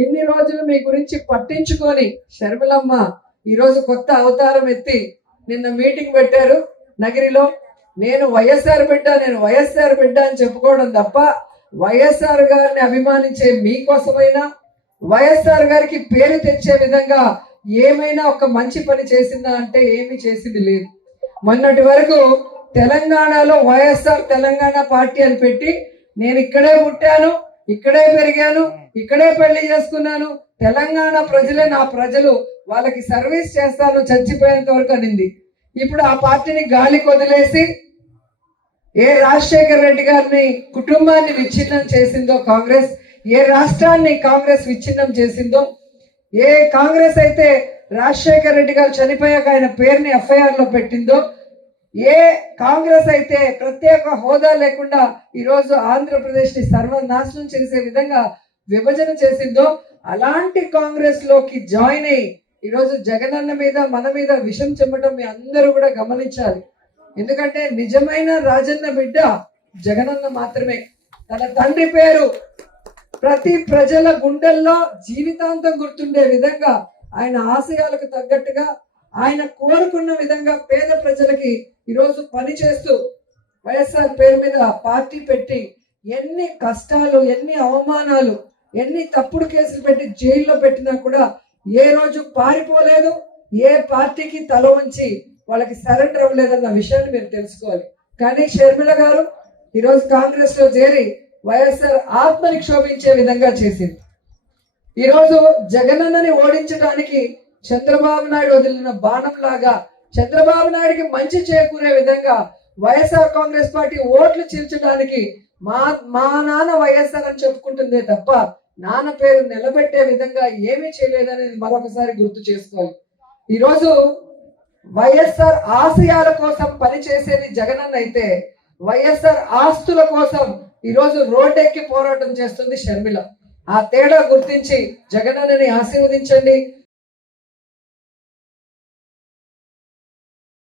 ఇన్ని రోజులు మీ గురించి పట్టించుకొని షర్మిలమ్మ ఈరోజు కొత్త అవతారం ఎత్తి నిన్న మీటింగ్ పెట్టారు నగిరిలో. నేను వైఎస్ఆర్ బిడ్డ అని చెప్పుకోవడం తప్ప వైఎస్ఆర్ గారిని అభిమానించే మీకోసమైనా వైఎస్ఆర్ గారికి పేరు తెచ్చే విధంగా ఏమైనా ఒక మంచి పని చేసిందా అంటే ఏమీ చేసింది లేదు. మొన్నటి వరకు తెలంగాణలో వైఎస్ఆర్ తెలంగాణ పార్టీ అని పెట్టి నేను ఇక్కడే పుట్టాను, ఇక్కడే పెరిగాను, ఇక్కడే పెళ్లి చేసుకున్నాను, తెలంగాణ ప్రజలే నా ప్రజలు, వాళ్ళకి సర్వీస్ చేస్తాను చచ్చిపోయేంత వరకు అనింది. ఇప్పుడు ఆ పార్టీని గాలికి వదిలేసి ఏ రాజశేఖర్ రెడ్డి గారిని కుటుంబాన్ని విచ్ఛిన్నం చేసిందో కాంగ్రెస్, ఏ రాష్ట్రాన్ని కాంగ్రెస్ విచ్ఛిన్నం చేసిందో, ఏ కాంగ్రెస్ అయితే రాజశేఖర్ రెడ్డి గారు చనిపోయాక ఆయన పేరుని ఎఫ్ఐఆర్ లో పెట్టిందో, ఏ కాంగ్రెస్ అయితే ప్రత్యేక హోదా లేకుండా ఈరోజు ఆంధ్రప్రదేశ్ ని సర్వనాశనం చేసే విధంగా విభజన చేసిందో అలాంటి కాంగ్రెస్ లోకి జాయిన్ అయ్యి ఈరోజు జగనన్న మీద మన మీద విషం చెమ్మటం మీ అందరూ కూడా గమనించాలి. ఎందుకంటే నిజమైన రాజన్న బిడ్డ జగనన్న మాత్రమే. తన తండ్రి పేరు ప్రతి ప్రజల గుండెల్లో జీవితాంతం గుర్తుండే విధంగా ఆయన ఆశయాలకు తగ్గట్టుగా ఆయన కోరుకున్న విధంగా పేద ప్రజలకి ఈరోజు పని చేస్తూ వైఎస్ఆర్ పేరు మీద పార్టీ పెట్టి ఎన్ని కష్టాలు, ఎన్ని అవమానాలు, ఎన్ని తప్పుడు కేసులు పెట్టి జైల్లో పెట్టినా కూడా ఏ రోజు పారిపోలేదు, ఏ పార్టీకి తల వంచి వాళ్ళకి సరెండర్ అవ్వలేదన్న విషయాన్ని మీరు తెలుసుకోవాలి. కానీ షర్మిల గారు ఈరోజు కాంగ్రెస్ లో చేరి వైఎస్ఆర్ ఆత్మని క్షోభించే విధంగా చేసింది. ఈరోజు జగనన్నని ఓడించడానికి చంద్రబాబు నాయుడు వదిలిన బాణం లాగా చంద్రబాబు నాయుడికి మంచి చేకూరే విధంగా వైఎస్ఆర్ కాంగ్రెస్ పార్టీ ఓట్లు చీల్చడానికి మా నాన్న వైఎస్ఆర్ అని చెప్పుకుంటుందే తప్ప నాన్న పేరు నిలబెట్టే విధంగా ఏమీ చేయలేదనేది మరొకసారి గుర్తు చేసుకోవాలి. ఈరోజు వైఎస్ఆర్ ఆశయాల కోసం పనిచేసేది జగనన్న అయితే వైఎస్ఆర్ ఆస్తుల కోసం ఈరోజు రోడ్డెక్కి పోరాటం చేస్తుంది షర్మిల. ఆ తేడా గుర్తించి జగనన్నని ఆశీర్వదించండి.